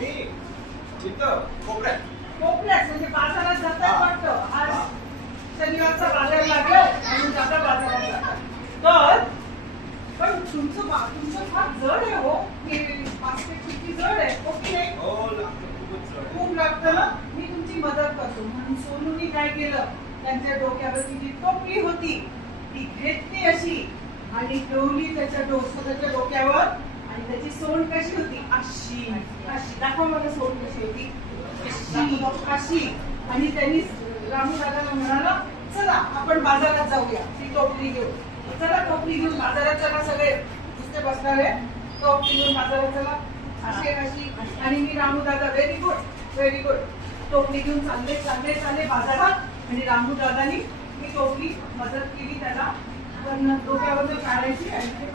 मी इथं कोपऱ्यात कोपऱ्यात म्हणजे बाजारात जातात वाटतं. आज शनिवारचा बाजार लागला म्हणून जाता बाजारात जातात. तर पण तुमचं फार जड आहे हो. हे बास्केट किती जड आहे हो की नाही? हो लागतं खूपच जड. खूप लागतं ना. मी तुमची मदत करतो म्हणून सोनूनी काय केलं, त्यांच्या डोक्यावरची जी टोपली होती ती घेतली अशी आणि ठेवली त्याच्या स्वतःच्या डोक्यावर. आणि त्याची सोंड कशी होती, अशी अशी. दाखवा मला सोंड कशी होती, अशी अशी. आणि त्यांनी रामू दादाला म्हणाला, चला आपण बाजारात जाऊया, ती टोपली घेऊ. चला टोपली घेऊन बाजारात चला. सगळे नुसते बसणारे टोपली घेऊन बाजारात चला, अशी अशी. आणि मी रामू दादा व्हेरी गुड व्हेरी गुड टोपली घेऊन चालले बाजारात. आणि रामू दादानी मी टोपली मदत केली त्याला पण डोक्यावर काढायची आणि